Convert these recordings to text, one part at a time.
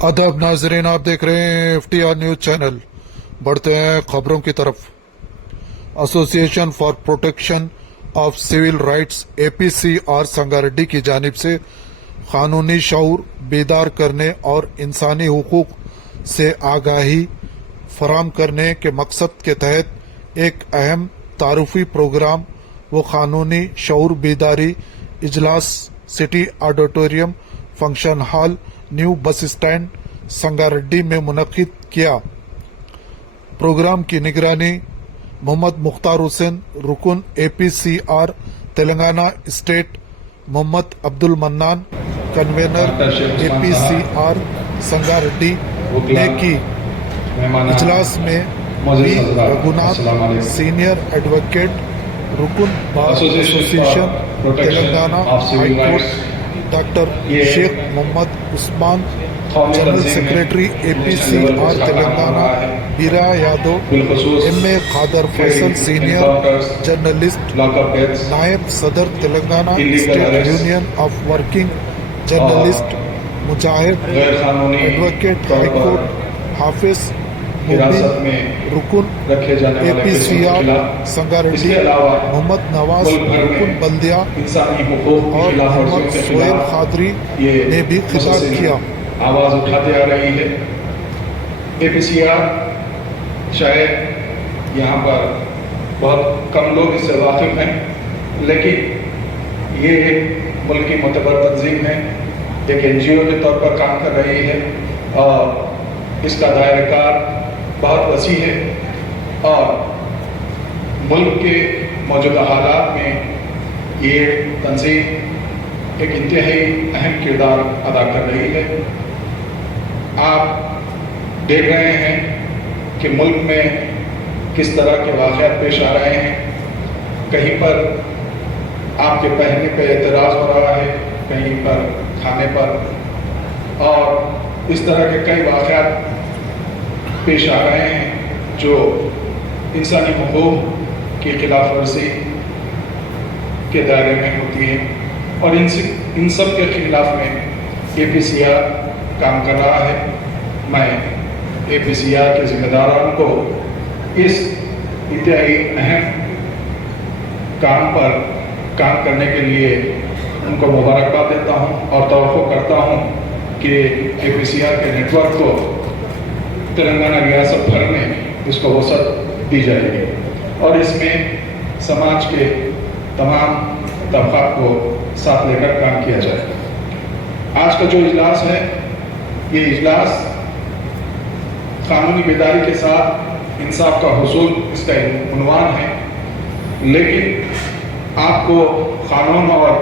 आदाब नाजरीन, आप देख रहे हैं FTR न्यूज चैनल। बढ़ते हैं खबरों की तरफ। Association for protection of civil rights APCR Sangareddy की जानिब से कानूनी शऊर बेदार करने और इंसानी हुकूक से आगाही फराम करने के मकसद के तहत एक अहम तारुफी प्रोग्राम व कानूनी शऊर बेदारी इजलास city auditorium function hall new bus stand Sangareddy में मुनक्किद किया। प्रोग्राम की निगरानी मोहम्मद मुख्तार हुसैन, रुकन APCR Telangana state, Mohammad Abdul Mannan, convener APCR Sangareddy ने की। इजलास में वी रघुनाथ, सीनियर एडवोकेट, रुकन bar association Telangana high court, doctor Sheikh Mohammad Usman, general secretary APCR Telangana Beera Yadav, MA Khader Faisal, senior journalist, नायब सदर Telangana state union of working journalist, Mujahid, advocate high court, Hafiz रुकन APCR संगारेड्डी, मोहम्मद नवाज रुकन बल्दिया और मोहम्मद सोहेल खादरी ने भी खिताब किया। आवाज उठाते आ रही है। APCR शायद यहाँ पर बहुत कम लोग इससे वाकिफ हैं, लेकिन ये मुल्क की मुतबर तंजीम है, एक NGO के तौर पर काम कर रही है और इसका दायरेकार बहुत वसी है और मुल्क के मौजूदा हालात में ये तंजीम एक इंतहाई अहम किरदार अदा कर रही है। आप देख रहे हैं कि मुल्क में किस तरह के वाक़यात पेश आ रहे हैं। कहीं पर आपके पहनने पर एतराज़ हो रहा है, कहीं पर खाने पर, और इस तरह के कई वाक़यात पेश आ रहे हैं जो इंसानी हुकूक की खिलाफ वर्जी के दायरे में होती है और इन सब के खिलाफ में APCR काम कर रहा है। मैं APCR के जिम्मेदारान को इस इंतहाई अहम काम पर काम करने के लिए उनको मुबारकबाद देता हूँ और तवक्को करता हूँ कि APCR के नेटवर्क को तेलंगाना रियासत भर में इसको वसअत दी जाएगी और इसमें समाज के तमाम तबक़ात को साथ लेकर काम किया जाए। आज का जो इजलास है, ये इजलास कानूनी बेदारी के साथ इंसाफ का हुसूल इसका उन्वान है, लेकिन आपको कानून और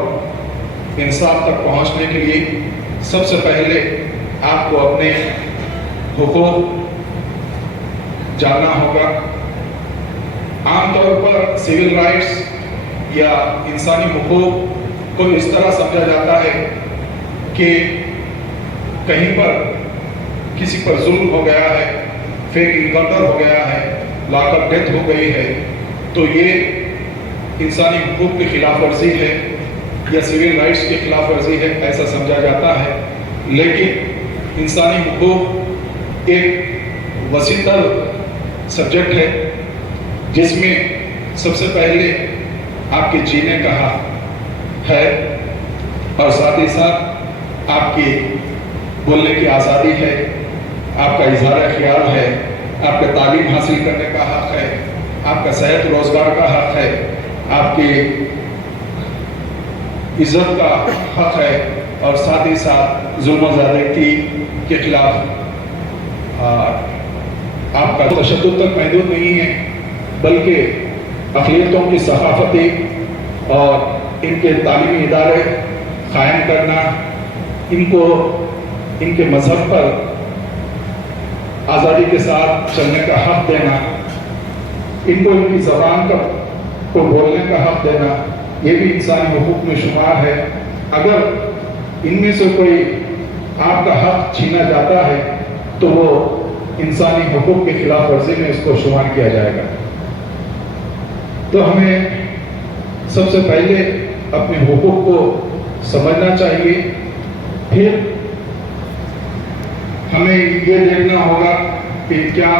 इंसाफ तक पहुंचने के लिए सबसे पहले आपको अपने हुकूक जानना होगा। आमतौर पर सिविल राइट्स या इंसानी हुकूक को इस तरह समझा जाता है कि कहीं पर किसी पर जुल्म हो गया है, फेक इनकाउंटर हो गया है, लॉकअप डेथ हो गई है, तो ये इंसानी हुकूक की खिलाफ वर्जी है या सिविल राइट्स की खिलाफ वर्जी है, ऐसा समझा जाता है। लेकिन इंसानी हुकूक एक वसीतर सब्जेक्ट है जिसमें सबसे पहले आपके जीने का हक है और साथ ही साथ आपकी बोलने की आज़ादी है, आपका इजहार ख्याल है, आपका तालीम हासिल करने का हक है, आपका सेहत रोजगार का हक है, आपकी इज्जत का हक है और साथ ही साथ जुल्म ज़्यादती के खिलाफ आपका तशद्दुद तक महदूद नहीं है, बल्कि अक़लियतों की सकाफ़ती और इनके तालीमी इदारे कायम करना, इनको इनके मजहब पर आज़ादी के साथ चलने का हक देना, इनको इनकी ज़बान को बोलने का हक देना, ये भी इंसानी हुकूक में शुमार है। अगर इनमें से कोई आपका हक छीना जाता है तो वो इंसानी हुकूक के खिलाफ वर्जी में इसको शुमार किया जाएगा। तो हमें सबसे पहले अपने हुकूक को समझना चाहिए, फिर हमें ये देखना होगा कि क्या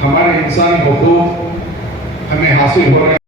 हमारे इंसानी हुकूक हमें हासिल हो रहे हैं।